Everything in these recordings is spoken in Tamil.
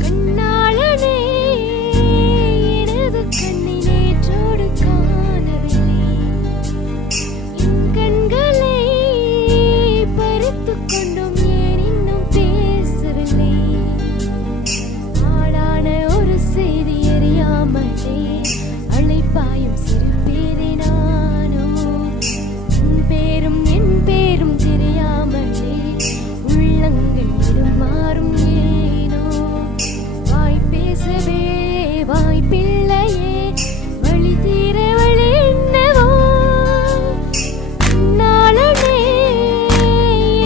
கண்ணாளனே எனது கண்ணை நேற்றோடு காணவில்லை, என் கண்களை பறித்துக் கொண்டும் ஏன் இன்னும் பேசவில்லை, ஆளான ஒரு செய்தி அறியாமலே அழைப்பாயும் சிறு பேரை நானோ, உன் பேரும் என் பேரும் தெரியாமலே உள்ளங்கள் மாறும் ஏனோ, வாய் பேசவே வாய்ப்பில்லையே வழி தீர வழி என்னவோ, நாளனே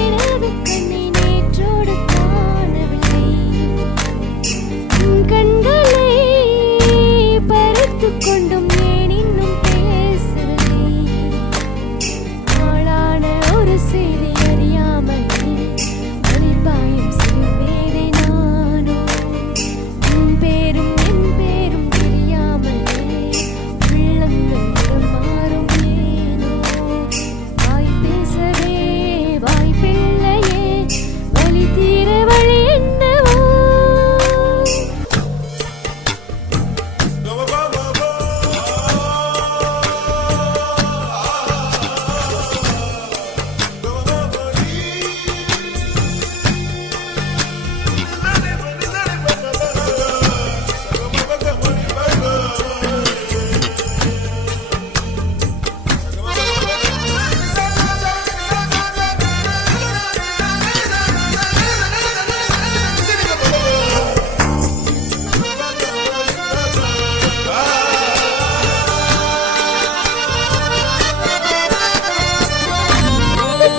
எனது கண்ணை நேற்றோடு காணவில்லை, கண்களை பறித்துக் கொண்டும் ஏன் இன்னும் பேசவில்லை, ஆளான ஒரு செய்தி அறியாமலே அழைப்பாயும் சிறு பேரை நானோ, உன் பேரும் என் பேரும் தெரியாமலே உள்ளங்கள் மாறும் ஏனோ, வாய் பேசவே வாய்ப்பில்லையே வழி தீர வழி என்னவோ.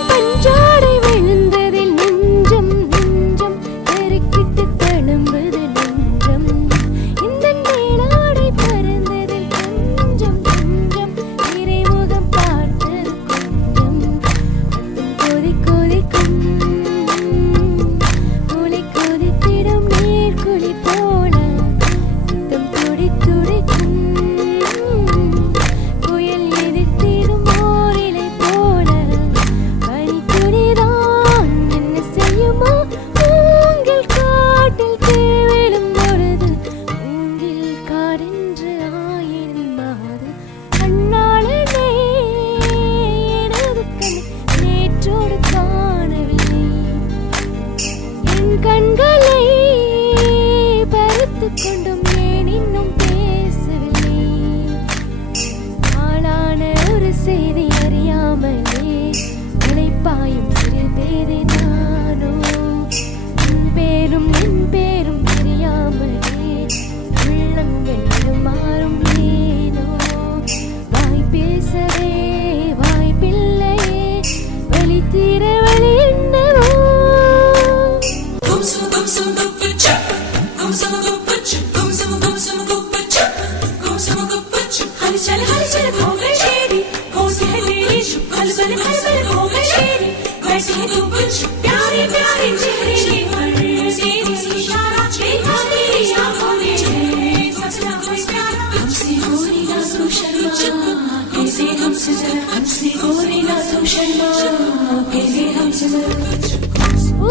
பஞ்சாடை விழுந்ததில் நெஞ்சம் நெஞ்சம் பெருக்கிட்டு தழும்புது நெஞ்சம், இந்த நீளாடை பறந்ததில் கொஞ்சம் கொஞ்சம் இறைமுகம் பார்த்தது கொஞ்சம், கொதி கொதிக்கும் குளி கொதித்திடும் நீர்க்குழி போல சித்தம் துடி துடிக்கும், புயல் எதிர்த்திடும் ஓரிலை போல பனி துளிதான் என்ன செய்யுமோ, மூங்கில் காட்டில் தேவிலும் பொழுது மூங்கில் காடென்று ஆயிரம் மாறு, கண்ணாளனே எனது கண்ணை நேற்றோடு காணவில்லை, என் கண்களை பறித்துக் கொண்டும் ஏன் இன்னும் பேசவில்லை, ஆளான ஒரு செய்தி அறியாமலே அழைப்பாயும் சிறு பேரை நானோ, உன் பேரும் என் பேரும் தெரியாமலே உள்ளங்கள் மாறும் ஏனோ, வாய் பேசவே வாய்ப்பில்லையே வழி தீர வழி என்னவோ.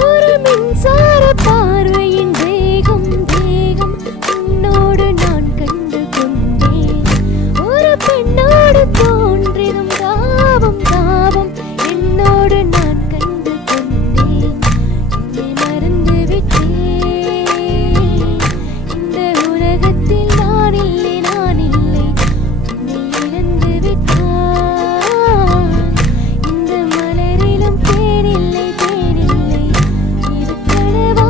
ஒரு மின்சார பார்வையின் வேகம் வேகம் உன்னோடு நான் கண்டு கொண்டேன், ஒரு பெண்ணோடு தோன்றிடும் தாபம் தாபம் என்னோடு நான் கண்டு கொண்டேன், என்னை மறந்து விட்டேன், இந்த உலகத்தில் நான் இல்லை நான் இல்லை, உன்னை இழந்து விட்டான், இந்த மலரிலும் தேனில்லை தேனில்லை, இது கனவா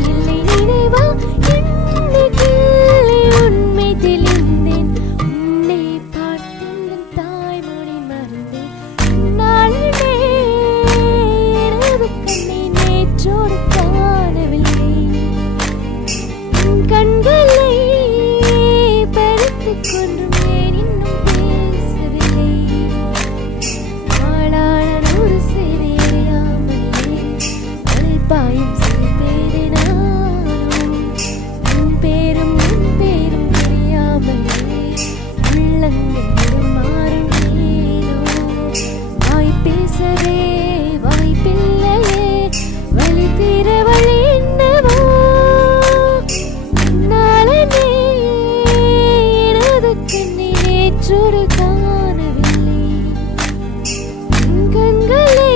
இல்லை நினைவா, என்னை கிள்ளி உண்மை தெளிந்தேன், உன்னை பார்த்திருந்தும் தாய்மொழி மறந்தேன், நாளனே எனது கண்ணை நேற்றோடு காணவில்லை, என் கண்களை ஒன்றும் ஏன் இன்னும் பேசவில்லை? ஆளான ஒரு செய்தி அறியாமலே அதில் பாயும் சில பேரை நானும் உன் பேரும் தெரியாமலே உள்ளங்கள் மாறும் ஏனோ வாய் பேசவே வாய்ப்பில்லையே வழி தீர வழி என்னவோ நாளனே எனது கண்ணை நேற்றோடு காணவில்லை கண்களை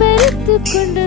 பறித்துக் கொண்டு